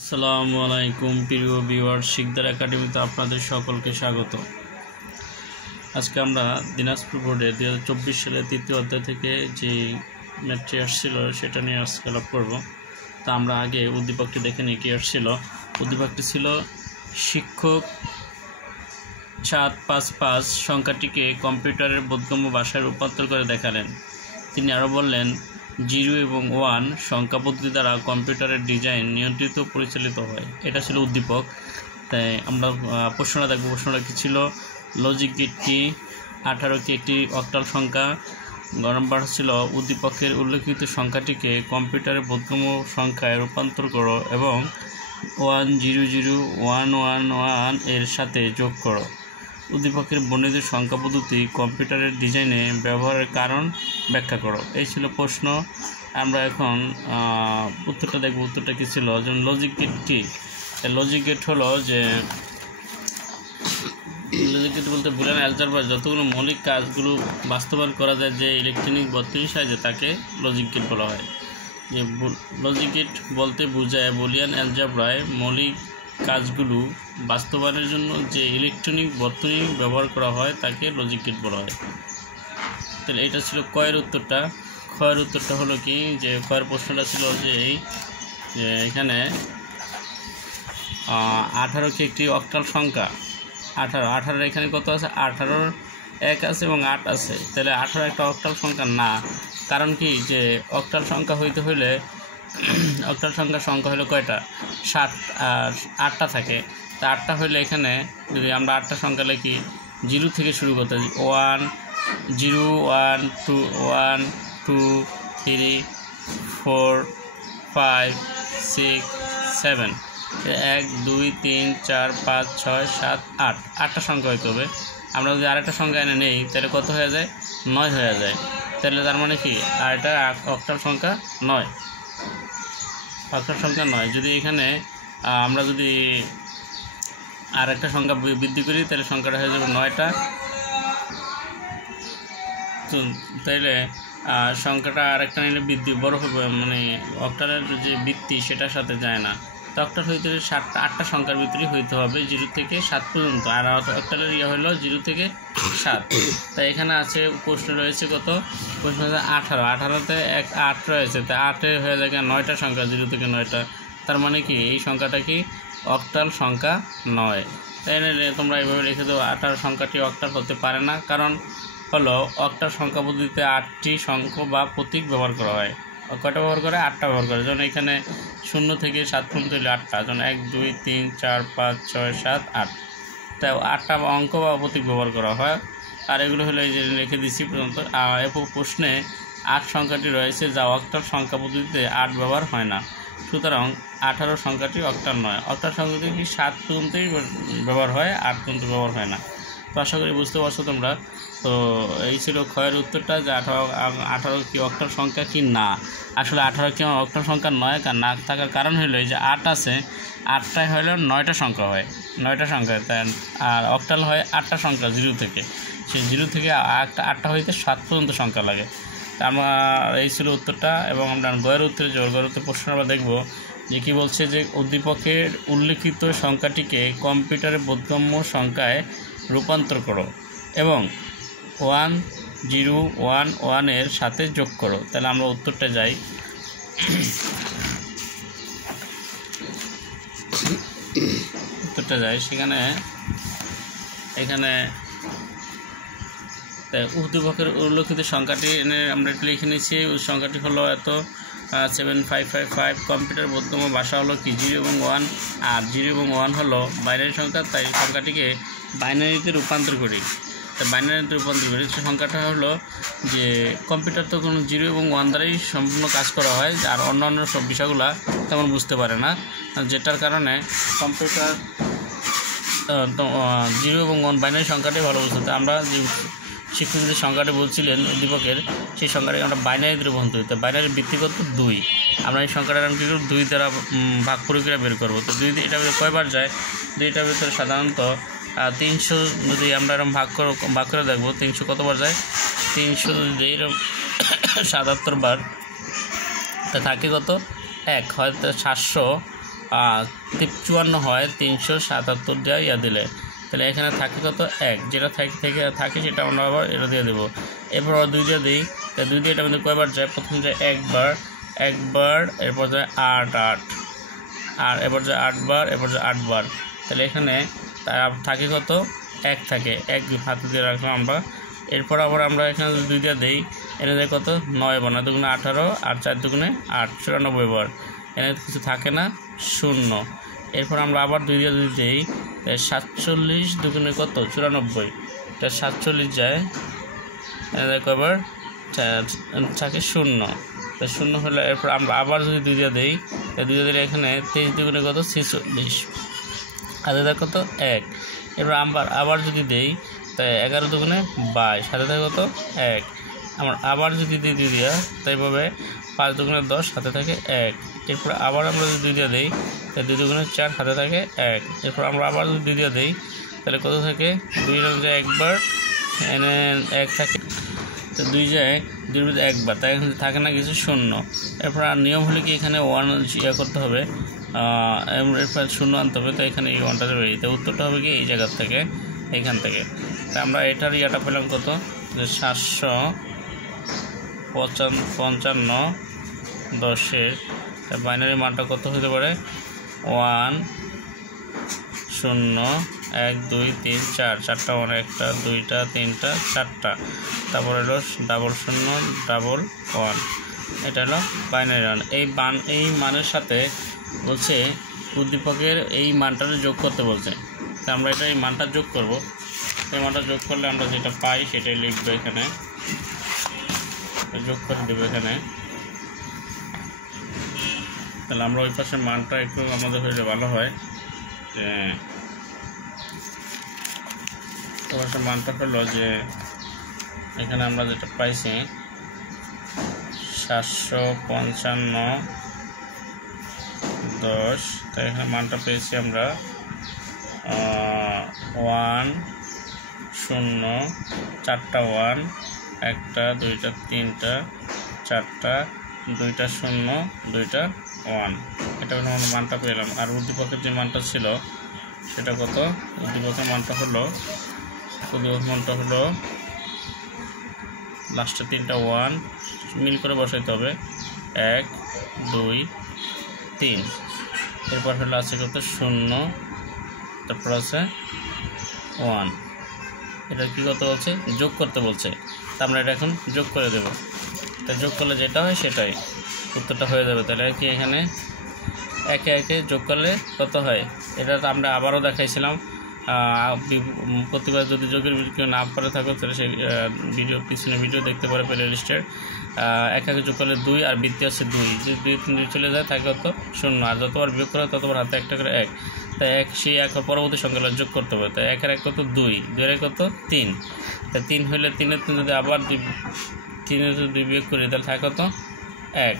আসসালামু আলাইকুম প্রিয় ভিউয়ার, শিকদার একাডেমিতে আপনাদের সকলকে স্বাগত। আজকে আমরা দিনাজপুর বোর্ডের 2024 সালের তৃতীয় অধ্যায় থেকে যে ম্যাথটি আসছিল সেটা নিয়ে আজকে আলাপ করব। তা আমরা আগে উদ্দীপকটি দেখে নিই কি আসছিল। উদ্দীপকটি ছিল শিক্ষক 755 সংখ্যাটিকে কম্পিউটারের বোধগম্য ভাষায় রূপান্তর করে দেখালেন। তিনি আরও বললেন, 0 এবং 1 সংখ্যা পদ্ধতি দ্বারা কম্পিউটারের ডিজাইন নিয়ন্ত্রিত পরিচালিত হয়। এটা ছিল উদ্দীপক। তাই আমরা প্রশ্নটা দেখব। প্রশ্নটা কী ছিল? লজিক গেট কি? 18 কি একটি অক্টাল সংখ্যা? নম্বর ছিল উদ্দীপকের উল্লেখিত সংখ্যাটিকে কম্পিউটারের বোধগম্য সংখ্যায় রূপান্তর করো এবং 100111 এর সাথে যোগ করো। উদ্দীপকের বর্ণিত সংখ্যা পদ্ধতি কম্পিউটারের ডিজাইনে ব্যবহারের কারণ ব্যাখ্যা করো। এই ছিল প্রশ্ন। আমরা এখন উত্তরটা দেখব। উত্তরটা কী ছিল? যেমন লজিক গেট কী? লজিক গেট হলো যে লজিক গেট বলতে বুলিয়ান অ্যালজেব্রার যতগুলো মৌলিক কাজগুলো বাস্তবায়ন করা যায় যে ইলেকট্রনিক বর্তনীর সাহায্যে তাকে লজিক গেট বলা হয়। যে লজিক গেট বলতে বোঝায় বুলিয়ান অ্যালজেব্রায় মৌলিক কাজগুলো বাস্তবায়নের জন্য যে ইলেকট্রনিক বর্তনী ব্যবহার করা হয় তাকে লজিক গেট বলা হয়। তাহলে এটা ছিল কয়ের উত্তরটা। ক্ষয়ের উত্তরটা হলো কি, যে ক্ষয়ের প্রশ্নটা ছিল যে এখানে 18 কি একটি অক্টাল সংখ্যা? 18 এখানে কত আছে? 18 1 আছে এবং 8 আছে। তাহলে 18 একটা অক্টাল সংখ্যা না। কারণ কি, যে অক্টাল সংখ্যা হইতে হইলে অক্টাল সংখ্যা হলো কয়টা? 7 আর 8টা থাকে। তা 8টা হইলে এখানে যদি আমরা 8টা সংখ্যা লিখি, 0 থেকে শুরু করতে 1 0 1 2 1 2 3 4 5 6 7 1 2 3 4 5 6 7 8 8টা সংখ্যা হইতে হবে। আমরা যদি আরেকটা সংখ্যা এনে নেই তাহলে কত হয়ে যায়? 9 হয়ে যায়। তাহলে তার মানে কি, আর এটা অক্টাল সংখ্যা 9। অক্টাল সংখ্যা 9। যদি এখানে আমরা যদি আর একটা সংখ্যা বৃদ্ধি করি তাহলে সংখ্যাটা হয়ে যাবে 9টা। তো তাইলে সংখ্যাটা আরেকটা নিলে বৃদ্ধি বড় হবে, মানে অক্টালের যে বৃত্তি সেটার সাথে যায় না। তো অক্টাল হইতে 8টা সংখ্যার ভিতরে হইতে হবে 0 থেকে 7 পর্যন্ত। আর অক্টালের হলো 0 থেকে 7। তাই এখানে আছে প্রশ্ন রয়েছে কত? প্রশ্ন হচ্ছে 18। 18তে 8 রয়েছে, তাই 8 হয়ে যায় 9টা সংখ্যা, 0 থেকে 9টা। তার মানে কি, এই সংখ্যাটা কি অক্টাল সংখ্যা নয়। তাই তোমরা এইভাবে লিখে দেবো, 18 সংখ্যাটি অক্টাল হতে পারে না। কারণ হলো অক্টাল সংখ্যা পদ্ধতিতে 8টি সংখ্যা বা প্রতীক ব্যবহার করা হয়। কয়টা ব্যবহার করে? 8টা ব্যবহার করে। যেমন এখানে 0 থেকে 7 পর্যন্ত হলে 8টা। যেমন 1 2 3 4 5 6 7 8। তাই 8টা অঙ্ক বা প্রতীক ব্যবহার করা হয়। আর এগুলো হলো এই যে লিখে দিচ্ছি পর্যন্ত। প্রশ্নে 8 সংখ্যাটি রয়েছে যা অক্টাল সংখ্যা পদ্ধতিতে 8 ব্যবহার হয় না। সুতরাং 18 সংখ্যাটি অক্টাল নয়। অক্টাল সংখ্যাটি কি 7 পর্যন্তই ব্যবহার হয়, 8 পর্যন্ত ব্যবহার হয় না। তো আশা করি বুঝতে পারছো তোমরা। তো এই ছিল ক্ষয়ের উত্তরটা, যে 18 কি অক্টাল সংখ্যা কি না। আসলে 18 কি অক্টাল সংখ্যা নয়, না থাকার কারণ হলো এই যে 8 আছে, 8টায় হলো 9টা সংখ্যা হয়, 9টা সংখ্যা। তাই আর অক্টাল হয় 8টা সংখ্যা 0 থেকে। সেই 0 থেকে 8টা হইতে 7 পর্যন্ত সংখ্যা লাগে। তা আমার এই ছিল উত্তরটা। এবং আমরা গয়ের উত্তরে গয়ের উত্তর প্রশ্ন আমরা দেখব যে কী বলছে, যে উদ্দীপকের উল্লেখিত সংখ্যাটিকে কম্পিউটারের বোধগম্য সংখ্যায় রূপান্তর করো এবং 1011 এর সাথে যোগ করো। তাহলে আমরা উত্তরটা যাই। সেখানে এখানে উদ্দীপকের উল্লেখিত সংখ্যাটি আমরা লিখে নিচ্ছি। সংখ্যাটি হলো এত 7555। কম্পিউটার বোধগম্য ভাষা হলো কি 0 এবং 1। আর 0 এবং 1 হলো বাইনারি সংখ্যা, তাই সংখ্যাটিকে বাইনারিতে রূপান্তর করি। বাইনারিতে রূপান্তর করি সে সংখ্যাটা হলো যে কম্পিউটার তো কোনো 0 এবং 1 দ্বারাই সম্পূর্ণ কাজ করা হয়, আর অন্যান্য সব বিষয়গুলো তেমন বুঝতে পারে না, যেটার কারণে কম্পিউটার 0 এবং 1 বাইনারি সংখ্যাটাই ভালো বুঝতে। আমরা যে শিক্ষক যে সংখ্যাটা বলছিলেন উদ্দীপকের, সেই সংখ্যাটাকে আমরা বাইনারিতে রূপান্তর করি। তো বাইনারির ভিত্তিগত 2। আমরা এই সংখ্যাটার আমি কী করব? 2 দ্বারা ভাগ করে বের করবো। তো 2 এটা কয়বার যায়? 2টার ভিতরে সাধারণত 300 যদি আমরা এরকম ভাগ করে দেখবো 300 কতবার যায়? 300 যদি এরকম 77 বার, তা থাকে কত? 1 হয়তো 700 54 হয় 377 দিয়ে ইয়া দিলে, তাহলে এখানে থাকে কত 1, যেটা থাকে সেটা আমরা আবার এটা দিয়ে দেবো। এরপর 2 দিয়ে দিই, তাই 2 দিয়ে এটা মধ্যে কয়বার যায়, প্রথম যায় একবার, এরপর যায় 8 আর এরপর যায় 8 বার, এরপর যায় 8 বার, তাহলে এখানে থাকে কত 1 থাকে, 1 হাতে দিয়ে রাখলাম আমরা। এরপর আবার আমরা এখানে 2 দিয়ে দিই, এনে যায় কত 9 বার, 9 দুগুণে 18 আর 4 দুগুণে 8, 94 বার, এনে কিছু থাকে না 0। এরপর আমরা আবার 2 দিয়ে দিই, 47 দুগুণে কত 94, এটা 47 যায়, এনে যায় কয়বার থাকে 0, তো 0 হলে এরপর আমরা আবার যদি 2 দিয়ে দিই, 2 দিয়ে দিলে এখানে 23 দুগুণে কত 46, হাতে থাকে কত 1। এরপর আবার যদি দিই, তাই 11 দুগুণে 22, হাতে থাকে কত 1। আমরা আবার যদি দিই 2 দিয়া, তাই ভাবে 5 দুগুণে 10, হাতে থাকে 1। এরপর আবার আমরা যদি 2 দিয়ে দিই, তাই 2 দুগুণে 4, হাতে থাকে 1। এরপর আমরা আবার যদি 2 দিয়ে দিই, তাহলে কত থাকে 2 যায় একবার, এনে 1 থাকে, তো 2 যায় 2 মধ্যে একবার, তাই এখানে থাকে না কিছু 0। এরপর আর নিয়ম হলে কি এখানে 1 ইয়া করতে হবে, এরপর 0 আনতে হবে, তো এখানে এই 1টা যাবে, তো উত্তরটা হবে কি এই জায়গার থেকে, এইখান থেকে। তা আমরা এটার ইয়াটা পেলাম কত, যে 755 10-এর বাইনারি মানটা কত হতে পারে 1 0 1 2 3 4, 4টা 1, 1টা 2টা 3টা 4টা, তারপর হলো 00 1, এটা হলো বাইনারি মান। এই মানের সাথে বলছে উদ্দীপকের এই মানটা যোগ করতে বলছে, তা আমরা এটা এই মানটা যোগ করব। এই মানটা যোগ করলে আমরা যেটা পাই সেটাই লিখবো, এখানে যোগ করে দেবো এখানে। তাহলে আমরা ওই পাশে মানটা একটু আমাদের হইলে ভালো হয়, যে ওই পাশে মানটা হলো যে এখানে আমরা যেটা পাইছি 755 10, তাই এখানে মানটা পেয়েছি আমরা 1 0 4টা 1 1টা 2টা 3টা 4টা 2টা 0 2টা 1, এটা আমরা মানটা পেলাম। আর উদ্দীপকের যে মানটা ছিল সেটা কত, উদ্দীপকের মানটা হলো লাস্টে 3টা 1 মিল করে বসাইতে হবে, 1 2 3, এরপর হলো আছে কত 0, তারপর আছে 1, এটা কি করতে বলছে, যোগ করতে বলছে। তা আমরা এটা এখন যোগ করে দেব, তা যোগ করলে যেটা হয় সেটাই উত্তরটা হয়ে যাবে। তাহলে কি এখানে একে একে যোগ করলে কত হয়, এটা আমরা আবারও দেখাইছিলাম। প্রতিবার যদি যোগের কেউ না করে থাকো, তাহলে সেই পিছনে ভিডিও দেখতে পারে প্লে লিস্টের। একে যোগ করলে 2, আর বৃত্তি আছে 2, যদি 2 3 2 চলে যায় থাকে কত 0, আর যতবার বিয়োগ করে ততবার হাতে একটা করে 1, তাই সেই পরবর্তী সংখ্যাগুলো যোগ করতে হবে। তাই 1 এর 1 কত 2, 2 এর 1 কত 3, তাই 3 হইলে 3 এর 3 যদি আবার 3 এর 2 বিয়োগ করি, তাহলে থাকে কত 1,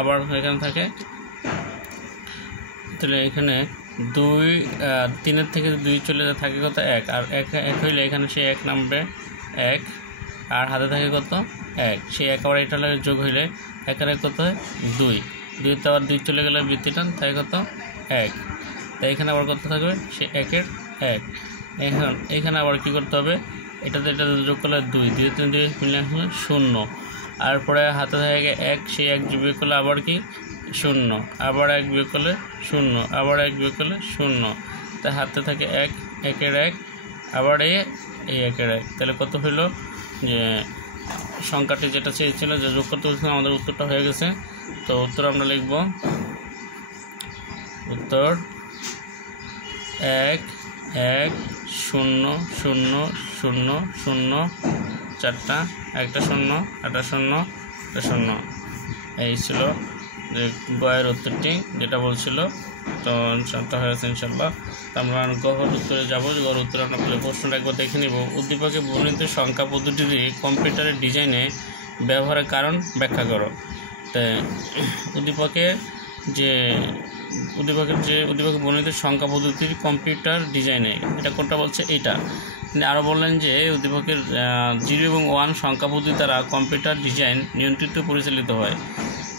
আবার এখানে থাকে, তাহলে এখানে 2 3 এর থেকে 2 চলে থাকে কত 1, আর 1 হইলে এখানে সেই 1 নামবে 1, আর হাতে থাকে কত 1, সেই 1 আবার এটা লাগে যোগ হইলে 1 এর 1 কত হয় 2, 2 তে আবার 2 চলে গেলে বৃত্তিটা থাকে কত 1, তাই এখানে আবার কত থাকবে সেই 1 এর 1। এখানে আবার কি করতে হবে, এটাতে এটা যোগ করলে 2 2 3 2 মিলে 0, আর পরে হাতে থাকে 1, সেই 1 বিয়োগ করলে আবার কি 0, আবার 1 বিয়োগ করলে 0, আবার 1 বিয়োগ করলে 0, তাই হাতে থাকে 1 1 এর 1, আবার এই 1 এর 1, তাহলে কত হইল, যে সংখ্যাটি যেটা চেয়েছিল যে যোগ করতে বলছিলাম, আমাদের উত্তরটা হয়ে গেছে। তো উত্তর আমরা লিখব, উত্তর 1 1 0 0 0 0 4টা, একটা 0 একটা 0 একটা 0, এই ছিল যে গয়ের উত্তরটি যেটা বলছিল। তো সবটা হয়েছে ইনশাল্লাহ। তো আমরা গহর উত্তরে যাবো। গহর উত্তরে আমরা প্রশ্নটা একবার দেখে নিব। উদ্দীপকে বর্ণিত সংখ্যা পদ্ধতিটি কম্পিউটারের ডিজাইনে ব্যবহারের কারণ ব্যাখ্যা করো। তো উদ্দীপকে বর্ণিত সংখ্যা পদ্ধতির কম্পিউটার ডিজাইনে, এটা কোনটা বলছে, এইটা। তিনি আরও বললেন যে উদ্দীপকের 0 এবং 1 সংখ্যা পদ্ধতি দ্বারা কম্পিউটার ডিজাইন নিয়ন্ত্রিত পরিচালিত হয়।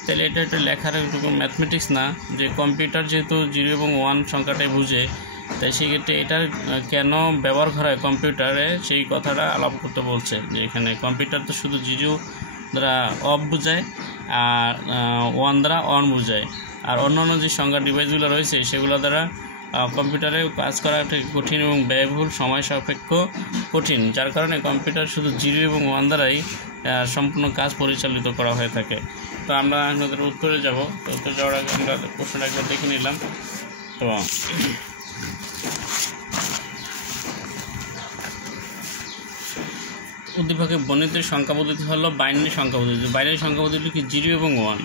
তাহলে এটা একটা লেখার এরকম ম্যাথমেটিক্স না, যে কম্পিউটার যেহেতু 0 এবং 1 সংখ্যাটাই বুঝে, তাই সেক্ষেত্রে এটার কেন ব্যবহার করা হয় কম্পিউটারে সেই কথাটা আলাপ করতে বলছে। যে এখানে কম্পিউটার তো শুধু 0 দ্বারা অফ বোঝায় আর 1 দ্বারা অন বোঝায়, আর অন্যান্য যে সংখ্যা ডিভাইসগুলো রয়েছে সেগুলো দ্বারা কম্পিউটারে কাজ করা একটা কঠিন এবং ব্যয়বহুল, সময় সাপেক্ষ, কঠিন, যার কারণে কম্পিউটার শুধু 0 এবং 1 দ্বারাই সম্পূর্ণ কাজ পরিচালিত করা হয়ে থাকে। তো আমরা আমাদের উত্তরে যাব। তো উত্তরে যাওয়ার আগে আমরা প্রশ্নটা একবার দেখে নিলাম। তো উদ্দীপকে বর্ণিত সংখ্যা পদ্ধতি হলো বাইনারি সংখ্যা পদ্ধতি। বাইনারি সংখ্যা পদ্ধতি কি 0 এবং 1।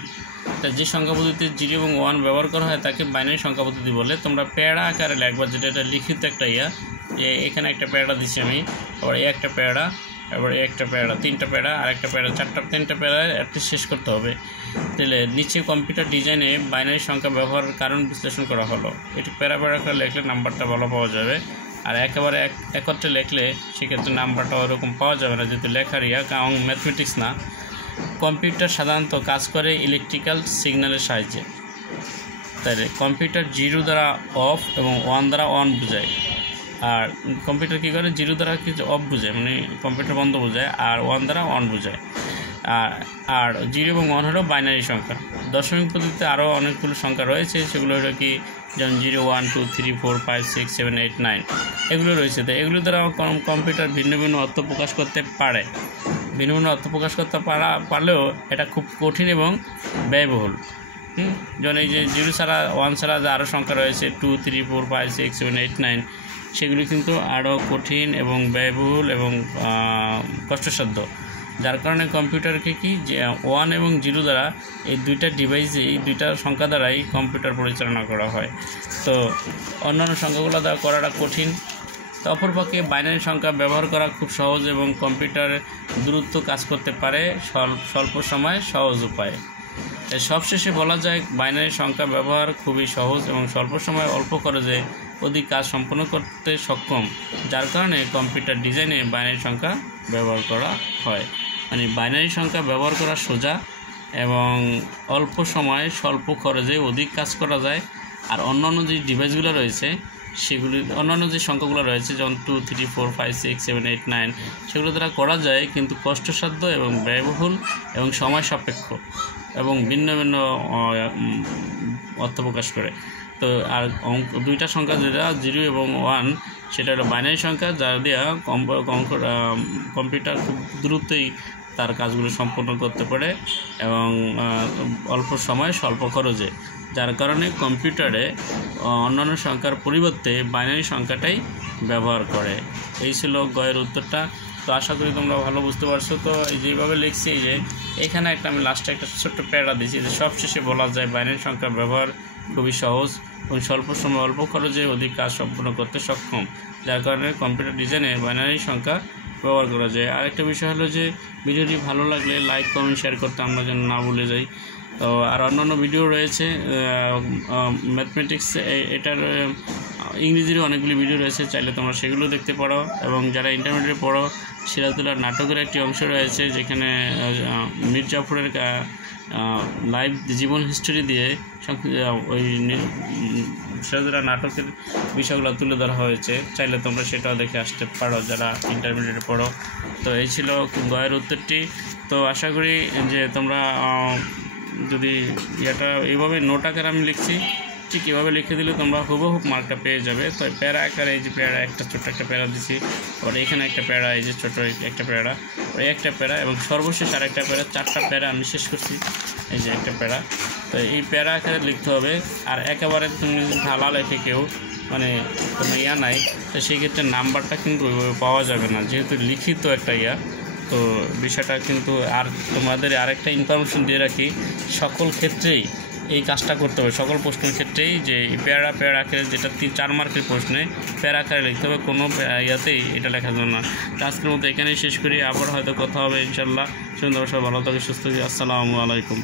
তাই যে সংখ্যা পদ্ধতিতে 0 এবং 1 ব্যবহার করা হয় তাকে বাইনারি সংখ্যা পদ্ধতি বলে। তোমরা প্যারা আকারে লিখবা, যেটা এটা লিখিত একটা যে এখানে একটা প্যারা দিচ্ছি আমি, আবার এই একটা প্যারা, আবার এই একটা প্যারা, 3টা প্যারা, আর একটা প্যারা, 3টা প্যারা একটা শেষ করতে হবে। তাহলে নিচে কম্পিউটার ডিজাইনে বাইনারি সংখ্যা ব্যবহারের কারণ বিশ্লেষণ করা হলো। এটি প্যারা করে লিখলে নাম্বারটা ভালো পাওয়া যাবে, আর একেবারে একত্রে লিখলে সেক্ষেত্রে নাম্বারটা ওরকম পাওয়া যাবে না, যেহেতু লেখার কারণ ম্যাথমেটিক্স না। কম্পিউটার সাধারণত কাজ করে ইলেকট্রিক্যাল সিগন্যালের সাহায্যে। তাহলে কম্পিউটার 0 দ্বারা অফ এবং 1 দ্বারা অন বোঝায়। আর কম্পিউটার কী করে, 0 দ্বারা কিছু অফ বোঝায়, মানে কম্পিউটার বন্ধ বোঝায়, আর 1 দ্বারা অন বোঝায়। আর 0 এবং 1 হলো বাইনারি সংখ্যা। দশমিক পদ্ধতিতে আরও অনেকগুলো সংখ্যা রয়েছে, সেগুলো হলো কি, যেমন 0, 1, 2, 3, 4, 5, 6, 7, 8, 9 এগুলো রয়েছে। তো এগুলো দ্বারা কম্পিউটার ভিন্ন ভিন্ন অর্থ প্রকাশ করতে পারে। ভিন্ন ভিন্ন অর্থ প্রকাশ করতে পারলেও এটা খুব কঠিন এবং ব্যয়বহুল। যেমন এই যে 0 ছাড়া 1 ছাড়া যে আরও সংখ্যা রয়েছে 2, 3, 4, 5, 6, 7, 8, 9 সেগুলি কিন্তু আরও কঠিন এবং ব্যয়বহুল এবং কষ্টসাধ্য, যার কারণে কম্পিউটারকে কি যে 1 এবং 0 দ্বারা এই দুইটা ডিভাইসে, এই দুইটা সংখ্যা দ্বারাই কম্পিউটার পরিচালনা করা হয়। তো অন্যান্য সংখ্যাগুলো দ্বারা করাটা কঠিন। তো অপরপক্ষে বাইনারি সংখ্যা ব্যবহার করা খুব সহজ এবং কম্পিউটার দ্রুত কাজ করতে পারে স্বল্প সময় সহজ উপায়ে। সবশেষে বলা যায় বাইনারি সংখ্যা ব্যবহার খুবই সহজ এবং স্বল্প সময় অল্প খরচে অধিক কাজ সম্পন্ন করতে সক্ষম, যার কারণে কম্পিউটার ডিজাইনে বাইনারি সংখ্যা ব্যবহার করা হয়। মানে বাইনারি সংখ্যা ব্যবহার করা সোজা এবং অল্প সময়ে স্বল্প খরচে অধিক কাজ করা যায়। আর অন্যান্য যে ডিভাইসগুলো রয়েছে সেগুলি, অন্যান্য যে সংখ্যাগুলো রয়েছে যেমন 2, 3, 4, 5, 6, 7, 8, 9 সেগুলো দ্বারা করা যায়, কিন্তু কষ্টসাধ্য এবং ব্যয়বহুল এবং সময় সাপেক্ষ এবং ভিন্ন ভিন্ন অর্থ প্রকাশ করে। তো আর দুইটা সংখ্যা যেটা 0 এবং 1 সেটা হলো বাইনারি সংখ্যা, যা দিয়ে কম্পিউটার খুব দ্রুতই তার কাজগুলো সম্পন্ন করতে পারে এবং অল্প সময় স্বল্প খরচে, যার কারণে কম্পিউটারে অন্যান্য সংখ্যার পরিবর্তে বাইনারি সংখ্যাটাই ব্যবহার করে। এই ছিল গয়ের উত্তরটা। তো আশা করি তোমরা ভালো বুঝতে পারছো। তো যেভাবে লিখছি, এই যে এখানে আমি লাস্টে একটা ছোট্ট প্যারা দিয়েছি, যে সবশেষে বলা যায় বাইনারি সংখ্যা ব্যবহার খুবই সহজ এবং স্বল্প সময় অল্প খরচে অধিক কাজ সম্পন্ন করতে সক্ষম, যার কারণে কম্পিউটার ডিজাইনে বাইনারি সংখ্যা ব্যবহার করা যায়। আরেকটা বিষয় হলো যে ভিডিওটি ভালো লাগলে লাইক, কমেন্ট, শেয়ার করতে আমরা যেন না ভুলে যাই। তো আর অন্যান্য ভিডিও রয়েছে ম্যাথমেটিক্স, এটার ইংরেজিরও অনেকগুলি ভিডিও রয়েছে, চাইলে তোমরা সেগুলো দেখতে পারো। এবং যারা ইন্টারমিডিয়েট পড়ো, সিরাজুল্লাহ নাটকের একটি অংশ রয়েছে, যেখানে মীর জাফরের লাইভ জীবন হিস্টোরি দিয়ে ওই সিরাজুল্লাহ নাটকের বিষয়গুলো তুলে ধরা হয়েছে, চাইলে তোমরা সেটাও দেখে আসতে পারো যারা ইন্টারমিডিয়েট পড়ো। তো এই ছিল গয়ের উত্তরটি। তো আশা করি যে তোমরা যদি এটা এইভাবে নোট আকারে আমি লিখছি, ঠিক এভাবে লিখে দিলে তোমরা হুবহু মার্কটা পেয়ে যাবে। তো প্যারা আকারে এই যে প্যারা, একটা ছোট্ট একটা প্যারা দিছি, আর এখানে একটা প্যারা, এই যে ছোটো একটা প্যারা, ওই একটা প্যারা এবং সর্বশেষ আরেকটা প্যারা, 4টা প্যারা আমি শেষ করছি, এই যে একটা প্যারা। তো এই প্যারা আকারে লিখতে হবে। আর একেবারে তুমি ঢালা লেখে কেউ, মানে কোনো নাই, তো সেই ক্ষেত্রে নাম্বারটা কিন্তু ওইভাবে পাওয়া যাবে না, যেহেতু লিখিত একটা তো বিষয়টা কিন্তু। আর তোমাদের আরেকটা ইনফরমেশন দিয়ে রাখি, সকল ক্ষেত্রেই এই কাজটা করতে হবে, সকল প্রশ্নের ক্ষেত্রেই, যে প্যারা আকারে, যেটা 4 মার্কের প্রশ্নে প্যারা আকারে লিখতে হবে, কোনো ইয়াতেই এটা লেখা যাবে না। আজকের মতো এখানেই শেষ করি, আবার হয়তো কথা হবে ইনশাল্লাহ। সুন্দর, সবাই ভালো থাকবে, সুস্থ থাকবে। আসসালামু আলাইকুম।